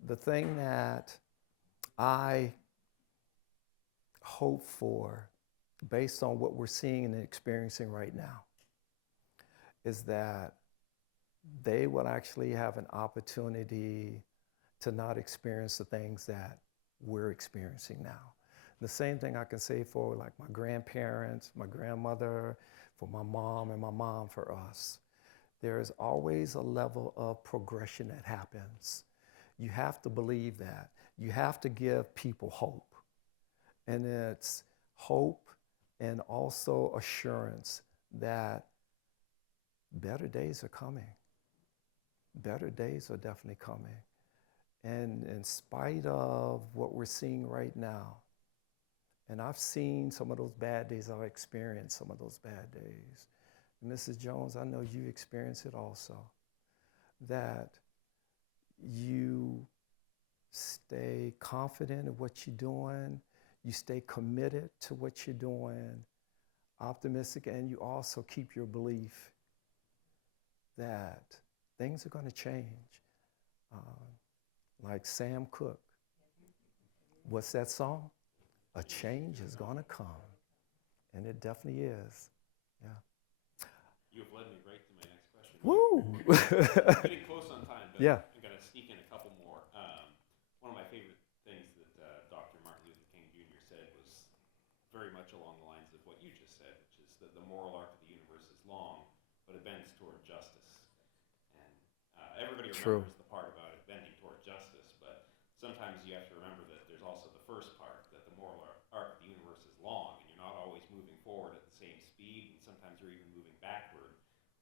The thing that I hope for, based on what we're seeing and experiencing right now, is that they will actually have an opportunity to not experience the things that we're experiencing now. The same thing I can say for like my grandparents, my grandmother, for my mom, and my mom for us. There is always a level of progression that happens. You have to believe that. You have to give people hope. And it's hope and also assurance that better days are coming. Better days are definitely coming. And in spite of what we're seeing right now, and I've seen some of those bad days, I've experienced some of those bad days. Mrs. Jones, I know you experienced it also, that you stay confident in what you're doing, you stay committed to what you're doing, optimistic, and you also keep your belief that things are going to change. Like Sam Cooke, what's that song? A change is going to come, and it definitely is. Yeah. You have led me right to my next question. Woo! I'm getting close on time, but yeah. I'm going to sneak in a couple more. One of my favorite things that very much along the lines of what you just said, which is that the moral arc of the universe is long, but it bends toward justice. And everybody True. remembers the part about it bending toward justice, but sometimes you have to remember that there's also the first part, that the moral arc of the universe is long, and you're not always moving forward at the same speed, and sometimes you're even moving backward.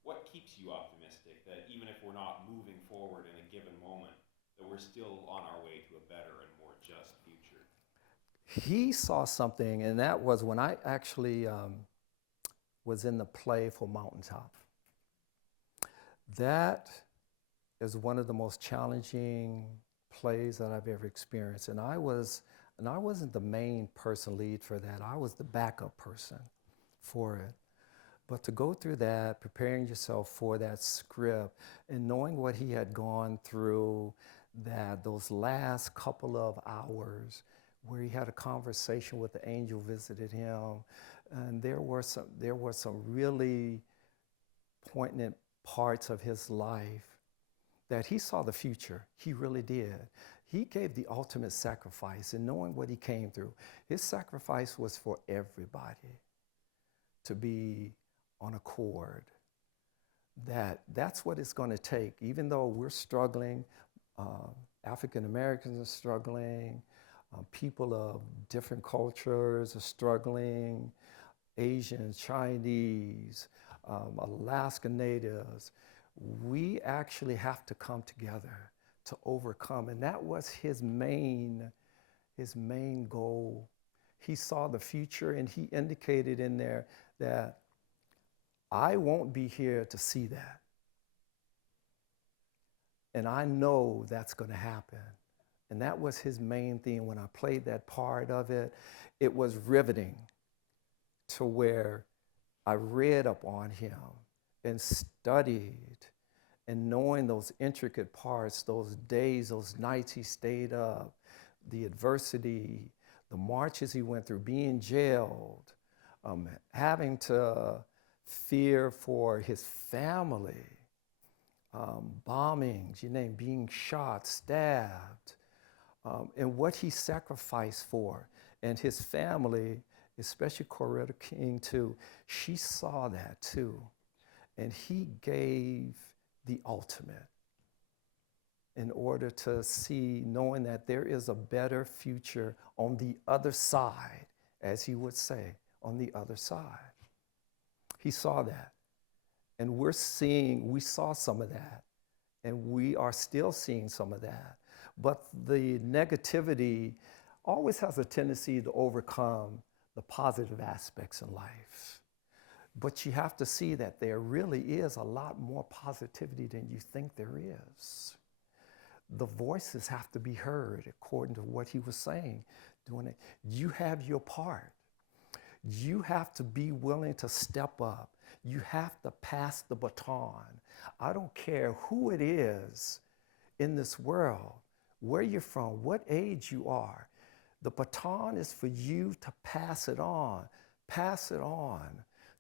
What keeps you optimistic that even if we're not moving forward in a given moment, that we're still on our way to a better and more just future? He saw something, and that was when I actually was in the play for Mountaintop. That is one of the most challenging plays that I've ever experienced, and I wasn't the main person lead for that. I was the backup person for it. But to go through that, preparing yourself for that script, and knowing what he had gone through, that those last couple of hours where he had a conversation with the angel visited him, and there were some really poignant parts of his life that he saw the future. He really did. He gave the ultimate sacrifice, and knowing what he came through, his sacrifice was for everybody to be on accord. That's what it's going to take. Even though we're struggling, African Americans are struggling, people of different cultures are struggling, Asians, Chinese, Alaska Natives. We actually have to come together to overcome, and that was his main goal. He saw the future, and he indicated in there that I won't be here to see that. And I know that's going to happen. And that was his main theme. When I played that part of it, it was riveting to where I read up on him and studied, and knowing those intricate parts, those days, those nights he stayed up, the adversity, the marches he went through, being jailed, having to fear for his family, bombings, you name, being shot, stabbed, and what he sacrificed for. And his family, especially Coretta King too, she saw that too. And he gave the ultimate in order to see, knowing that there is a better future on the other side, as he would say, on the other side. He saw that. And we saw some of that. And we are still seeing some of that. But the negativity always has a tendency to overcome the positive aspects in life. But you have to see that there really is a lot more positivity than you think there is. The voices have to be heard according to what he was saying. Doing it. You have your part. You have to be willing to step up. You have to pass the baton. I don't care who it is in this world, where you're from, what age you are. The baton is for you to pass it on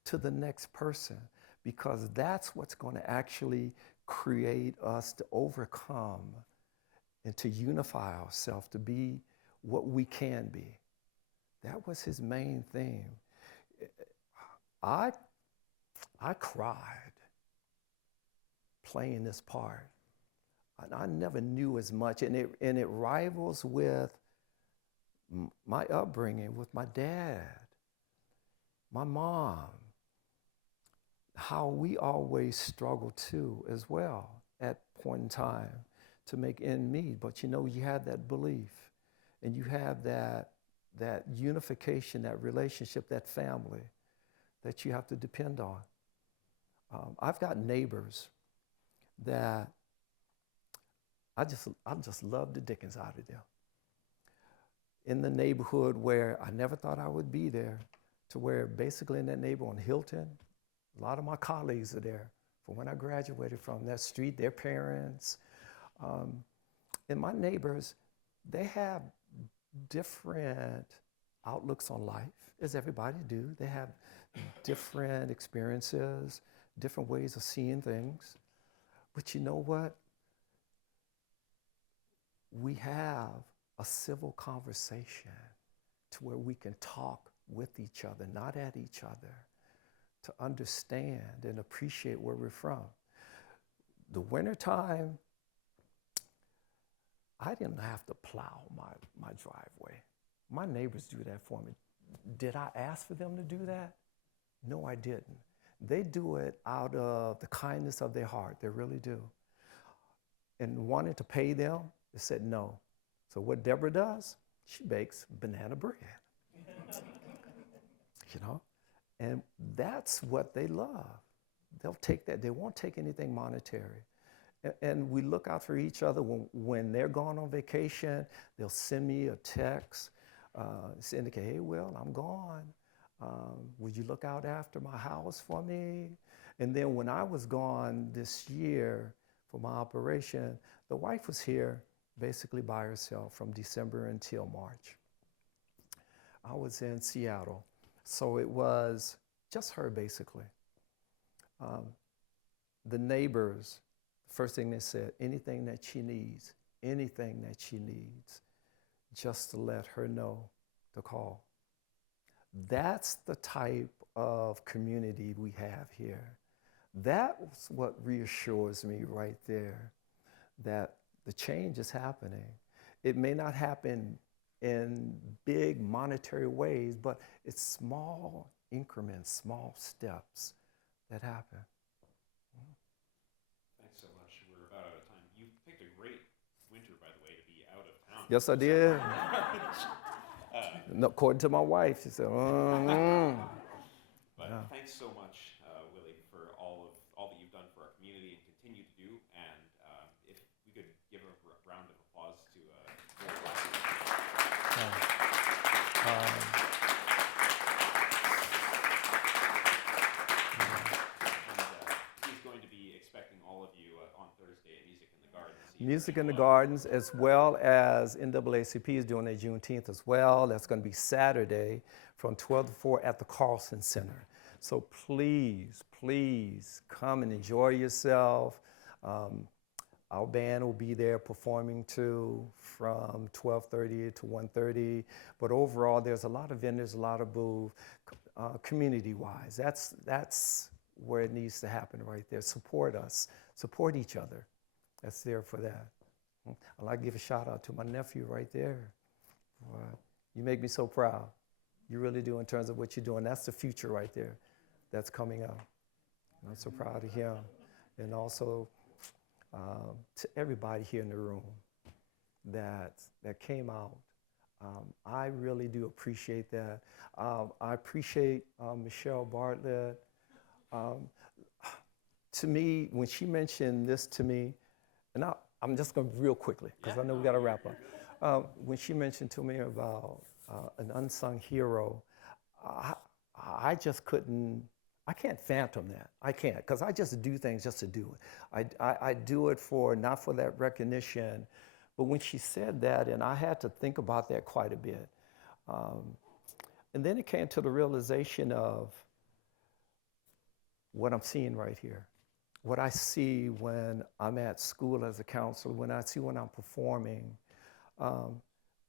to the next person, because that's what's going to actually create us to overcome and to unify ourselves, to be what we can be. That was his main theme. I cried playing this part. I never knew as much, and it rivals with my upbringing, with my dad, my mom, how we always struggled too as well at point in time to make ends meet. But you know, you have that belief, and you have that unification, that relationship, that family that you have to depend on. I've got neighbors that I just love the dickens out of them. In the neighborhood where I never thought I would be there, to where basically in that neighborhood on Hilton, a lot of my colleagues are there from when I graduated from that street, their parents. And my neighbors, they have different outlooks on life, as everybody do. They have different experiences, different ways of seeing things. But you know what? We have a civil conversation to where we can talk with each other, not at each other, to understand and appreciate where we're from. The wintertime, I didn't have to plow my driveway. My neighbors do that for me. Did I ask for them to do that? No, I didn't. They do it out of the kindness of their heart. They really do. And wanting to pay them, they said no. So what Deborah does, she bakes banana bread. You know? And that's what they love. They'll take that. They won't take anything monetary. And we look out for each other. When they're gone on vacation, they'll send me a text, indicate, hey, Will, I'm gone. Would you look out after my house for me? And then when I was gone this year for my operation, the wife was here basically by herself from December until March. I was in Seattle, so it was just her basically. The neighbors, first thing they said, anything that she needs, just to let her know to call. That's the type of community we have here. That's what reassures me right there, that the change is happening. It may not happen in big monetary ways, but it's small increments, small steps that happen. Thanks so much. We're about out of time. You picked a great winter, by the way, to be out of town. Yes, I did. No, according to my wife, she said, But thanks so much, Willie, for all that you've done for our community and continue to do. And if we could give a round of applause to Willie Blackburn. He's going to be expecting all of you on Thursday at Music in the Gardens. Music in the Gardens, as well as NAACP is doing their Juneteenth as well. That's going to be Saturday from 12 to 4 at the Carlson Center. So please, please come and enjoy yourself. Our band will be there performing too from 12:30 to 1:30. But overall, there's a lot of vendors, a lot of booths, community-wise. That's where it needs to happen right there. Support us, support each other. That's there for that. I'd like to give a shout out to my nephew right there. You make me so proud. You really do in terms of what you're doing. That's the future right there that's coming up. I'm so proud of him. And also to everybody here in the room that came out. I really do appreciate that. I appreciate Michelle Bartlett. To me, when she mentioned this to me, and I'm just going to real quickly, because I know we got to wrap up. When she mentioned to me about an unsung hero, I just couldn't, I can't phantom that. I can't, because I just do things just to do it. I do it not for that recognition. But when she said that, and I had to think about that quite a bit. And then it came to the realization of what I'm seeing right here. What I see when I'm at school as a counselor, when I see when I'm performing,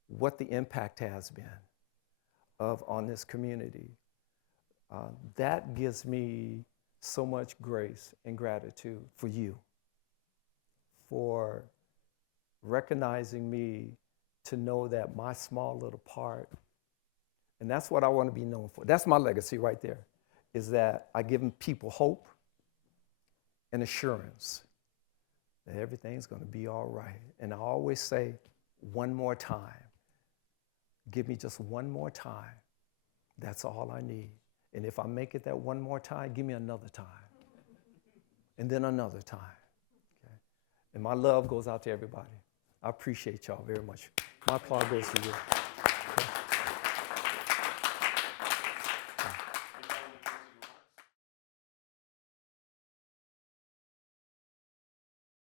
what the impact has been on this community. That gives me so much grace and gratitude for you, for recognizing me to know that my small little part, and that's what I want to be known for. That's my legacy right there, is that I give people hope and assurance that everything's going to be all right. And I always say, one more time. Give me just one more time. That's all I need. And if I make it that one more time, give me another time. And then another time. Okay? And my love goes out to everybody. I appreciate y'all very much. My applause goes to you.